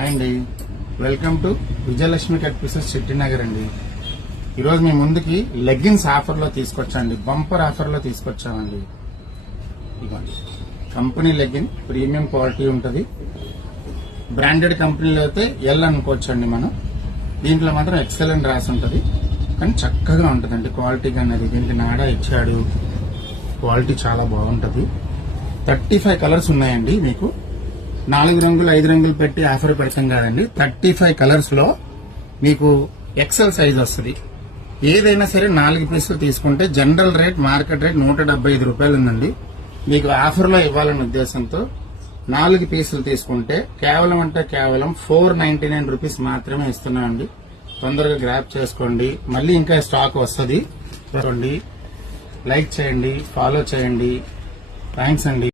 Hi అండి, welcome to Vijayalakshmi cut pieces Chettinagar అండి. ఈరోజు మీ ముందుకి లెగ్గిన్స్ ఆఫర్లో తీసుకొచ్చాండి, బంపర్ ఆఫర్లో తీసుకొచ్చామండి. ఇవ్వండి, కంపెనీ లెగ్గిన్ ప్రీమియం క్వాలిటీ ఉంటుంది. బ్రాండెడ్ కంపెనీలో అయితే ఎల్ అనుకోవచ్చండి మనం. దీంట్లో మాత్రం ఎక్సెల్ అని రాసి ఉంటుంది, కానీ చక్కగా ఉంటుందండి క్వాలిటీ. అనేది దీనికి నాడా ఇచ్చాడు, క్వాలిటీ చాలా బాగుంటుంది. 35 కలర్స్ ఉన్నాయండి. మీకు 4 రంగులు 5 రంగులు పెట్టి ఆఫర్ పెడతాం కాదండి. 35 కలర్స్ లో మీకు ఎక్సెల్ సైజ్ వస్తుంది. ఏదైనా సరే 4 పీసులు తీసుకుంటే జనరల్ రేట్ మార్కెట్ రేట్ 175 రూపాయలు ఉందండి. మీకు ఆఫర్ లో ఇవ్వాలనే ఉద్దేశంతో 4 పీసులు తీసుకుంటే కేవలం 499 రూపీస్ మాత్రమే ఇస్తున్నామండి. తొందరగా గ్రాప్ చేసుకోండి, మళ్ళీ ఇంకా స్టాక్ వస్తుంది. లైక్ చేయండి, ఫాలో చేయండి. థ్యాంక్స్ అండి.